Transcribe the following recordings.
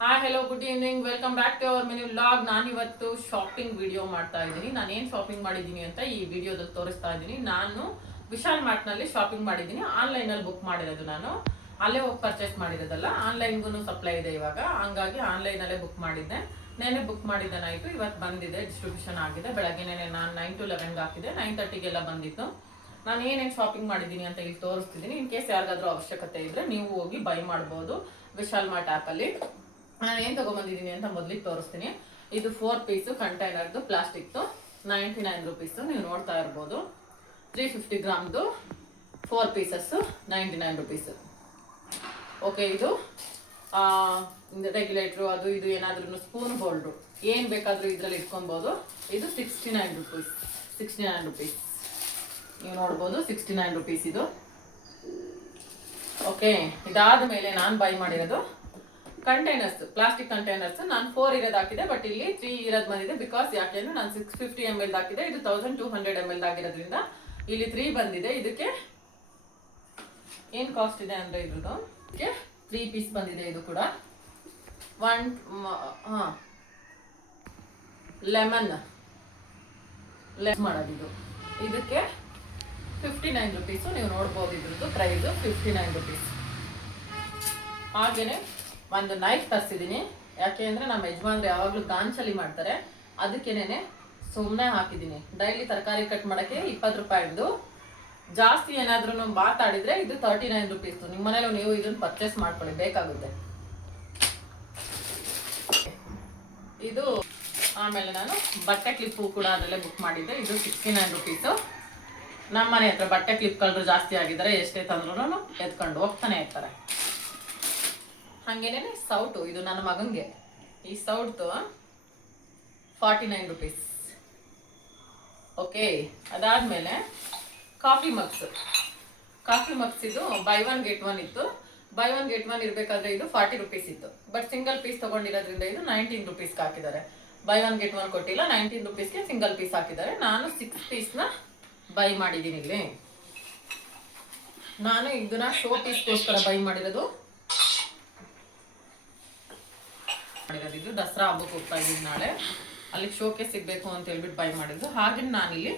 Hi hello good evening welcome back to our mini vlog. ನಾನು ಇವತ್ತು shopping video ಮಾಡ್ತಾ ಇದ್ದೀನಿ. ನಾನು ಏನು ಶಾಪಿಂಗ್ ಮಾಡಿದ್ದೀನಿ ಅಂತ ಈ ವಿಡಿಯೋದಲ್ಲಿ ತೋರಿಸ್ತಾ ಇದ್ದೀನಿ. ನಾನು ವಿಶಾಲ್ ಮಾರ್ಟ್ನಲ್ಲಿ ಶಾಪಿಂಗ್ ಮಾಡಿದ್ದೀನಿ. ಆನ್ಲೈನಲ್ಲಿ ಬುಕ್ ಮಾಡಿರೋದು, ನಾನು ಅಲ್ಲೇ ಹೋಗಿ ಪರ್ಚೇಸ್ ಮಾಡಿರೋದಲ್ಲ. ಆನ್ಲೈನ್ಗೂ ಸಪ್ಲೈ ಇದೆ ಇವಾಗ, ಹಂಗಾಗಿ ಆನ್ಲೈನಲ್ಲೇ ಬುಕ್ ಮಾಡಿದ್ದೆ. ನೆನೆ ಬುಕ್ ಮಾಡಿದ್ದೆ ನೈಟು, ಇವತ್ತು ಬಂದಿದೆ, ಡಿಸ್ಟ್ರಿಬ್ಯೂಷನ್ ಆಗಿದೆ. ಬೆಳಗ್ಗೆ ನಾನು 9 to 11 ಹಾಕಿದೆ, 9:30ಗೆಲ್ಲ ಬಂದಿತ್ತು. ನಾನು ಏನೇನು ಶಾಪಿಂಗ್ ಮಾಡಿದ್ದೀನಿ ಅಂತ ಇಲ್ಲಿ ತೋರಿಸ್ತಿದ್ದೀನಿ. ಇನ್ ಕೇಸ್ ಯಾರಿಗಾದ್ರೂ ಅವಶ್ಯಕತೆ ಇದ್ದರೆ ನೀವು ಹೋಗಿ ಬೈ ಮಾಡ್ಬೋದು ವಿಶಾಲ್ ಮಾರ್ಟ್ ಆ್ಯಪಲ್ಲಿ. ನಾನು ಏನು ತೊಗೊಂಬಂದಿದ್ದೀನಿ ಅಂತ ಮೊದಲಿಗೆ ತೋರಿಸ್ತೀನಿ. ಇದು 4 ಪೀಸು ಕಂಟೈನರ್ದು ಪ್ಲಾಸ್ಟಿಕ್ದು, 99 ರುಪೀಸು. ನೀವು ನೋಡ್ತಾ ಇರ್ಬೋದು, 350 ಗ್ರಾಮ್ದು 4 ಪೀಸಸ್ಸು 99 ರುಪೀಸು. ಓಕೆ, ಇದು ರೆಗ್ಯುಲೇಟ್ರು ಅದು ಇದು ಏನಾದ್ರೂ ಸ್ಪೂನ್ ಹೋಲ್ಡ್ರು ಏನು ಬೇಕಾದರೂ ಇದರಲ್ಲಿ ಇಟ್ಕೊಬೋದು. ಇದು 69 ರುಪೀಸ್, 69 ರುಪೀಸ್. ನೀವು ನೋಡ್ಬೋದು 69 ರುಪೀಸ್ ಇದು. ಓಕೆ, ಇದಾದ ಮೇಲೆ ನಾನು ಬೈ ಮಾಡಿರೋದು ಕಂಟೈನರ್ಸ್, ಪ್ಲಾಸ್ಟಿಕ್ ಕಂಟೈನರ್ಸ್. ನಾನು 4 ಇರೋದು ಹಾಕಿದೆ, ಬಟ್ ಇಲ್ಲಿ 3 ಇರೋದು ಬಂದಿದೆ. ಬಿಕಾಸ್ ಯಾಕೆಂದ್ರೆ ನಾನು 650 ml ಹಾಕಿದೆ, ಇದು 1200 ml ಆಗಿರೋದ್ರಿಂದ ಇಲ್ಲಿ 3 ಬಂದಿದೆ. ಇದಕ್ಕೆ ಏನು ಕಾಸ್ಟ್ ಇದೆ ಅಂದರೆ ಇದ್ರದ್ದು 3 ಪೀಸ್ ಬಂದಿದೆ. ಇದು ಕೂಡ ಲೆಮನ್ ಮಾಡೋದಿದು. ಇದಕ್ಕೆ 59 ರುಪೀಸು. ನೀವು ನೋಡ್ಬೋದು ಇದ್ರದ್ದು ಪ್ರೈಸು 59 ರುಪೀಸ್. ಹಾಗೇನೆ ಒಂದು ನೈಫ್ ತರಿಸಿದ್ದೀನಿ. ಯಾಕೆ ಅಂದರೆ ನಮ್ಮ ಯಜಮಾನ್ರು ಯಾವಾಗಲೂ ಗಾಂಚಲಿ ಮಾಡ್ತಾರೆ, ಅದಕ್ಕೇನೆ ಸುಮ್ಮನೆ ಹಾಕಿದ್ದೀನಿ. ಡೈಲಿ ತರಕಾರಿ ಕಟ್ ಮಾಡೋಕ್ಕೆ 20 ರೂಪಾಯಿದು. ಜಾಸ್ತಿ ಏನಾದ್ರೂ ಮಾತಾಡಿದರೆ ಇದು 39 ರುಪೀಸು. ನಿಮ್ಮ ಮನೇಲಿ ನೀವು ಇದನ್ನು ಪರ್ಚೇಸ್ ಮಾಡ್ಕೊಳ್ಳಿ, ಬೇಕಾಗುತ್ತೆ ಇದು. ಆಮೇಲೆ ನಾನು ಬಟ್ಟೆ ಕ್ಲಿಪ್ಪು ಕೂಡ ಅದರಲ್ಲೇ ಬುಕ್ ಮಾಡಿದ್ದೆ, ಇದು 69 ರುಪೀಸು. ನಮ್ಮ ಮನೆ ಹತ್ರ ಬಟ್ಟೆ ಕ್ಲಿಪ್ಗಳು ಜಾಸ್ತಿ ಆಗಿದ್ದಾರೆ, ಎಷ್ಟೇ ತಂದ್ರೂ ಎತ್ಕೊಂಡು ಹೋಗ್ತಾನೆ ಇರ್ತಾರೆ. ಹಾಗೇನೆ ಸೌಟು, ಇದು ನನ್ನ ಮಗನಿಗೆ ಈ ಸೌಟ್ದು 49 ರುಪೀಸ್. ಓಕೆ, ಅದಾದಮೇಲೆ ಕಾಫಿ ಮಗ್ಸ್ ಇದು ಬೈ 1 get 1 ಇತ್ತು. ಬೈ 1 get 1 ಇರಬೇಕಾದ್ರೆ ಇದು 40 ರುಪೀಸ್ ಇತ್ತು. ಬಟ್ ಸಿಂಗಲ್ ಪೀಸ್ ತೊಗೊಂಡಿರೋದ್ರಿಂದ ಇದು 19 ರುಪೀಸ್ಗೆ ಹಾಕಿದ್ದಾರೆ. ಬೈ 1 get 1 ಕೊಟ್ಟಿಲ್ಲ, 19 ರುಪೀಸ್ಗೆ ಸಿಂಗಲ್ ಪೀಸ್ ಹಾಕಿದ್ದಾರೆ. ನಾನು 6 ಪೀಸ್ನ ಬೈ ಮಾಡಿದ್ದೀನಿ ಇಲ್ಲಿ. ನಾನು ಇದನ್ನ ಶೋ ಪೀಸ್ಗೋಸ್ಕರ ಬೈ ಮಾಡಿರೋದು. ಇದು ದಸರಾ ಹಬ್ಬಕ್ಕೆ ಹೋಗ್ತಾ ಇದ್ದೀನಿ ನಾಳೆ, ಅಲ್ಲಿಗೆ ಶೋಕೆ ಸಿಗಬೇಕು ಅಂತ ಹೇಳ್ಬಿಟ್ಟು ಬೈ ಮಾಡಿದ್ದು. ಹಾಗೆ ನಾನಿಲ್ಲಿ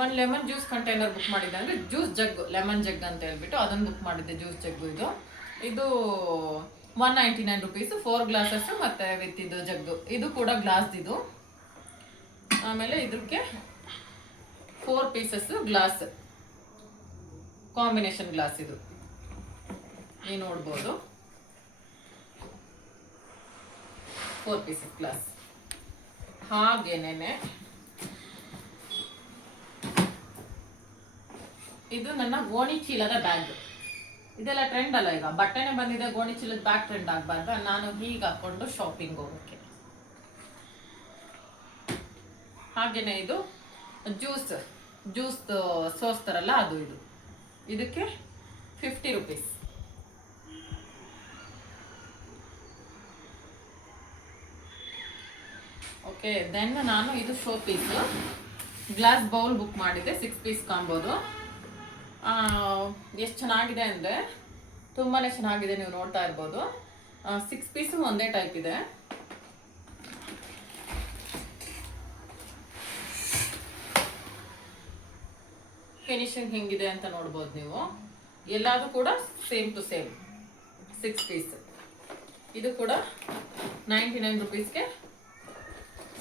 ಒಂದು ಲೆಮನ್ ಜ್ಯೂಸ್ ಕಂಟೈನರ್ ಬುಕ್ ಮಾಡಿದ್ದೆ, ಅಂದರೆ ಜ್ಯೂಸ್ ಜಗ್, ಲೆಮನ್ ಜಗ್ ಅಂತ ಹೇಳ್ಬಿಟ್ಟು ಅದನ್ನು ಬುಕ್ ಮಾಡಿದ್ದೆ. ಜ್ಯೂಸ್ ಜಗ್ಗು ಇದು 199 ರುಪೀಸು. 4 ಗ್ಲಾಸಸ್ ಮತ್ತು ವಿತ್ ಇದು ಜಗ್ಗು, ಇದು ಕೂಡ ಗ್ಲಾಸ್ದಿದು. ಆಮೇಲೆ ಇದಕ್ಕೆ 4 ಪೀಸಸ್ ಗ್ಲಾಸ್, ಕಾಂಬಿನೇಷನ್ ಗ್ಲಾಸ್ ಇದು, ನೀವು ನೋಡ್ಬೋದು 4 ಪೀಸಸ್ ಗ್ಲಾಸ್. ಹಾಗೇನೆ ಇದು ನನ್ನ ಗೋಣಿ ಚೀಲದ ಬ್ಯಾಗ್. ಇದೆಲ್ಲ ಟ್ರೆಂಡ್ ಅಲ್ಲ ಈಗ, ಬಟ್ಟೆನೇ ಬಂದಿದೆ, ಗೋಣಿ ಚೀಲದ ಬ್ಯಾಗ್ ಟ್ರೆಂಡ್ ಆಗಬಾರ್ದು. ನಾನು ಹೀಗೆ ಹಾಕೊಂಡು ಶಾಪಿಂಗ್ ಹೋಗೋಕ್ಕೆ. ಹಾಗೇನೆ ಇದು ಜ್ಯೂಸ್ ಸೋಸ್ತಾರಲ್ಲ ಅದು, ಇದಕ್ಕೆ 50 ರುಪೀಸ್. ಓಕೆ, ದೆನ್ ನಾನು ಇದು show piece glass bowl book ಮಾಡಿದ್ದೆ, 6 ಪೀಸ್ ಕಾಂಬೋದು. ಎಷ್ಟು ಚೆನ್ನಾಗಿದೆ ಅಂದರೆ ತುಂಬಾ ಚೆನ್ನಾಗಿದೆ, ನೀವು ನೋಡ್ತಾ ಇರ್ಬೋದು. 6 ಪೀಸು ಒಂದೇ ಟೈಪ್ ಇದೆ. ಫಿನಿಶಿಂಗ್ ಹೆಂಗಿದೆ ಅಂತ ನೋಡ್ಬೋದು ನೀವು. ಎಲ್ಲದೂ ಕೂಡ ಸೇಮ್ ಟು ಸೇಮ್ 6 ಪೀಸ್. ಇದು ಕೂಡ 99 ರುಪೀಸ್ಗೆ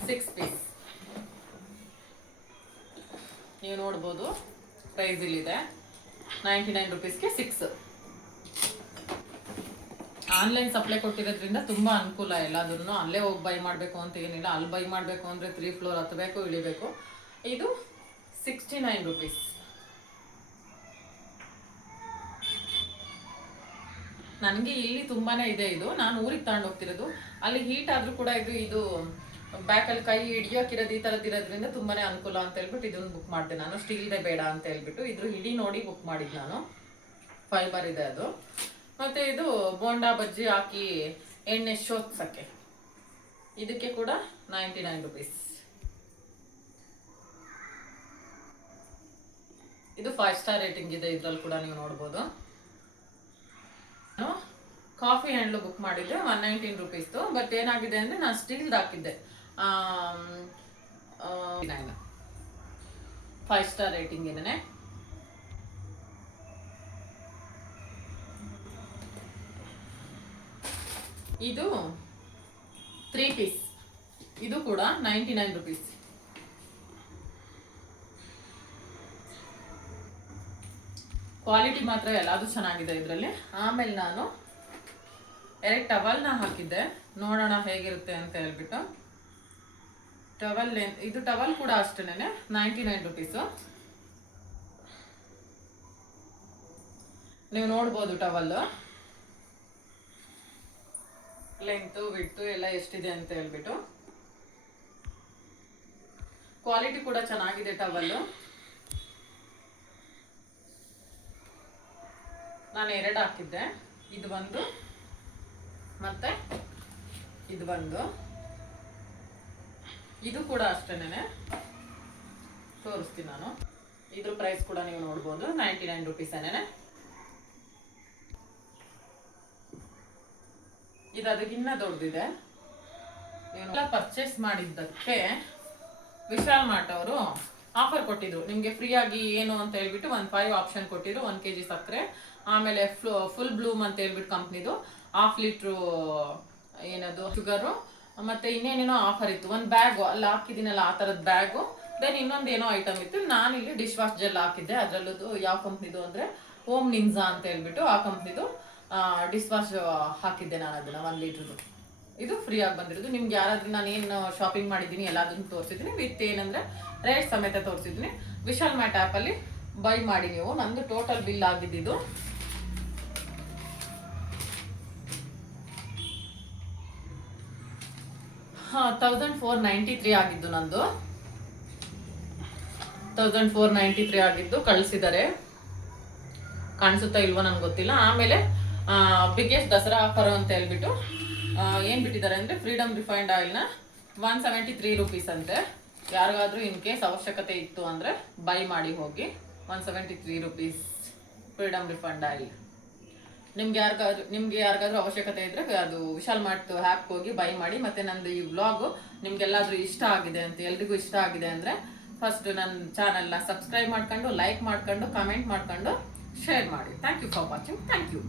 6 ಪೀಸ್. ನೀವು ನೋಡ್ಬೋದು ಪ್ರೈಸ್ ಇಲ್ಲಿದೆ, 99 ರುಪೀಸ್ಗೆ 6. ಆನ್ಲೈನ್ ಸಪ್ಲೈ ಕೊಟ್ಟಿರೋದ್ರಿಂದ ತುಂಬ ಅನುಕೂಲ. ಎಲ್ಲದನ್ನು ಅಲ್ಲೇ ಹೋಗಿ ಬೈ ಮಾಡಬೇಕು ಅಂತ ಏನಿಲ್ಲ. ಅಲ್ಲಿ ಬೈ ಮಾಡಬೇಕು ಅಂದರೆ 3 ಫ್ಲೋರ್ ಹತ್ತಬೇಕು, ಇಳಿಬೇಕು. ಇದು 69 ರುಪೀಸ್. ನನಗೆ ಇಲ್ಲಿ ತುಂಬಾ ಇದೆ. ಇದು ನಾನು ಊರಿಗೆ ತಗೊಂಡು ಹೋಗ್ತಿರೋದು, ಅಲ್ಲಿ ಹೀಟ್ ಆದರೂ ಕೂಡ ಇದು ಬ್ಯಾಕಲ್ಲಿ ಕೈ ಹಿಡಿಯೋಕ್ಕಿರೋದು ಈ ಥರದ್ದು ಇರೋದ್ರಿಂದ ತುಂಬಾ ಅನುಕೂಲ ಅಂತ ಹೇಳ್ಬಿಟ್ಟು ಇದನ್ನು ಬುಕ್ ಮಾಡಿದೆ ನಾನು. ಸ್ಟೀಲ್ದೇ ಬೇಡ ಅಂತ ಹೇಳ್ಬಿಟ್ಟು ಇದ್ರ ಹಿಡಿ ನೋಡಿ ಬುಕ್ ಮಾಡಿದ್ದು ನಾನು. ಫೈಬರ್ ಇದೆ ಅದು. ಮತ್ತು ಇದು ಬೋಂಡಾ ಬಜ್ಜಿ ಹಾಕಿ ಎಣ್ಣೆ ಶೋಧಿಸೋಕ್ಕೆ, ಇದಕ್ಕೆ ಕೂಡ 99 ರುಪೀಸ್. ಇದು 5 ಸ್ಟಾರ್ ರೇಟಿಂಗ್ ಇದೆ. ಇದರಲ್ಲಿ ಕೂಡ ನೀವು ನೋಡ್ಬೋದು. ಕಾಫಿ ಹ್ಯಾಂಡ್ಲು ಬುಕ್ ಮಾಡಿದ್ದೆ 119 ರುಪೀಸ್ದು. ಬಟ್ ಏನಾಗಿದೆ ಅಂದರೆ ನಾನು ಸ್ಟೀಲ್ದು ಹಾಕಿದ್ದೆ. 5 ಸ್ಟಾರ್ ರೇಟಿಂಗ್ ಏನೇ. ಇದು 3 ಪೀಸ್, ಇದು ಕೂಡ 99 ರುಪೀಸ್. ಕ್ವಾಲಿಟಿ ಮಾತ್ರ ಎಲ್ಲದು ಚೆನ್ನಾಗಿದೆ ಇದರಲ್ಲಿ. ಆಮೇಲೆ ನಾನು 2 ಟವಲ್ನ ಹಾಕಿದ್ದೆ, ನೋಡೋಣ ಹೇಗಿರುತ್ತೆ ಅಂತ ಹೇಳ್ಬಿಟ್ಟು. ಟವಲ್ ಇದು ಟವಲ್ ಕೂಡ ಅಷ್ಟೇನೆ 99 ರುಪೀಸು. ನೀವು ನೋಡ್ಬೋದು ಟವಲ್ ಲೆಂತು ವಿಡ್ತು ಎಲ್ಲ ಎಷ್ಟಿದೆ ಅಂತ ಹೇಳ್ಬಿಟ್ಟು. ಕ್ವಾಲಿಟಿ ಕೂಡ ಚೆನ್ನಾಗಿದೆ ಟವಲ್ಲು. ನಾನು 2 ಹಾಕಿದ್ದೆ, ಇದು ಒಂದು ಮತ್ತೆ ಇದು ಒಂದು. ಇದು ಕೂಡ ಅಷ್ಟೇನೆ, ತೋರಿಸ್ತೀನಿ ನಾನು. ಇದ್ರ ಪ್ರೈಸ್ ಕೂಡ ನೀವು ನೋಡ್ಬೋದು 99 ರುಪೀಸ್ ಏನೇನೆ. ಇದು ಅದಕ್ಕಿನ್ನ ದೊಡ್ಡದಿದೆ. ನೀವೆಲ್ಲ ಪರ್ಚೇಸ್ ಮಾಡಿದ್ದಕ್ಕೆ ವಿಶಾಲ್ ಮಾರ್ಟ್ ಅವರು ಆಫರ್ ಕೊಟ್ಟಿದ್ರು, ನಿಮಗೆ ಫ್ರೀ ಆಗಿ ಏನು ಅಂತ ಹೇಳ್ಬಿಟ್ಟು 5 ಆಪ್ಷನ್ ಕೊಟ್ಟಿದ್ರು. 1 kg ಸಕ್ಕರೆ, ಆಮೇಲೆ ಫುಲ್ ಬ್ಲೂಮ್ ಅಂತ ಹೇಳ್ಬಿಟ್ಟು ಕಂಪ್ನಿದು 1/2 ಲೀಟ್ರು ಏನದು ಶುಗರು, ಮತ್ತೆ ಇನ್ನೇನೇನೋ ಆಫರ್ ಇತ್ತು. ಒಂದು ಬ್ಯಾಗು ಅಲ್ಲಿ ಹಾಕಿದ್ದೀನಲ್ಲ ಆ ಥರದ ಬ್ಯಾಗು. ದೆನ್ ಇನ್ನೊಂದೇನೋ ಐಟಮ್ ಇತ್ತು. ನಾನಿಲ್ಲಿ ಡಿಶ್ ವಾಶ್ ಜೆಲ್ ಹಾಕಿದ್ದೆ. ಅದರಲ್ಲದು ಯಾವ ಕಂಪ್ನಿದು ಅಂದರೆ ಓಮ್ ನಿಂಜಾ ಅಂತ ಹೇಳ್ಬಿಟ್ಟು ಆ ಕಂಪ್ನಿದು ಡಿಶ್ ವಾಶ್ ಹಾಕಿದ್ದೆ ನಾನು. ಅದನ್ನು 1 ಲೀಟ್ರದು ಇದು ಫ್ರೀ ಆಗಿ ಬಂದಿರೋದು. ನಿಮ್ಗೆ ಯಾರಾದ್ರೂ ನಾನು ಏನು ಶಾಪಿಂಗ್ ಮಾಡಿದ್ದೀನಿ ಎಲ್ಲದನ್ನು ತೋರಿಸಿದ್ದೀನಿ, ವಿತ್ ಏನಂದರೆ ರೇಟ್ ಸಮೇತ ತೋರಿಸಿದ್ದೀನಿ. ವಿಶಾಲ್ ಮಾರ್ಟ್ ಆ್ಯಪಲ್ಲಿ ಬೈ ಮಾಡಿ ನೀವು. ನಂದು ಟೋಟಲ್ ಬಿಲ್ ಆಗಿದ್ದು 1493 ಆಗಿದ್ದು. ನಂದು 1493 ಆಗಿದ್ದು ಕಳಿಸಿದ್ದಾರೆ. ಕಾಣಿಸುತ್ತಾ ಇಲ್ವೋ ನನಗೆ ಗೊತ್ತಿಲ್ಲ. ಆಮೇಲೆ ಬಿಗ್ಗೆಸ್ಟ್ ದಸರಾ ಆಫರ್ ಅಂತ ಹೇಳ್ಬಿಟ್ಟು ಏನು ಬಿಟ್ಟಿದ್ದಾರೆ ಅಂದರೆ ಫ್ರೀಡಮ್ ರಿಫೈನ್ಡ್ ಆಯಿಲ್ನ 173 ರುಪೀಸ್ ಅಂತೆ. ಯಾರಿಗಾದ್ರೂ ಇನ್ ಕೇಸ್ ಅವಶ್ಯಕತೆ ಇತ್ತು ಅಂದರೆ ಬೈ ಮಾಡಿ ಹೋಗಿ. 173 ರುಪೀಸ್ ಫ್ರೀಡಮ್ ರಿಫಂಡ್ ಆಯಿಲ್. ನಿಮ್ಗೆ ಯಾರಿಗಾದ್ರೂ ಅವಶ್ಯಕತೆ ಇದ್ದರೆ ಅದು ವಿಶಾಲ್ ಮಾರ್ಟ್ ಆ್ಯಪ್ಗೆ ಹೋಗಿ ಬೈ ಮಾಡಿ. ಮತ್ತು ನಂದು ಈ ವ್ಲಾಗು ನಿಮ್ಗೆಲ್ಲಾದರೂ ಇಷ್ಟ ಆಗಿದೆ ಅಂತ, ಎಲ್ರಿಗೂ ಇಷ್ಟ ಆಗಿದೆ ಅಂದರೆ ಫಸ್ಟ್ ನನ್ನ ಚಾನಲ್ನ ಸಬ್ಸ್ಕ್ರೈಬ್ ಮಾಡ್ಕೊಂಡು, ಲೈಕ್ ಮಾಡ್ಕೊಂಡು, ಕಮೆಂಟ್ ಮಾಡ್ಕೊಂಡು, ಶೇರ್ ಮಾಡಿ. Thank you for watching. Thank you.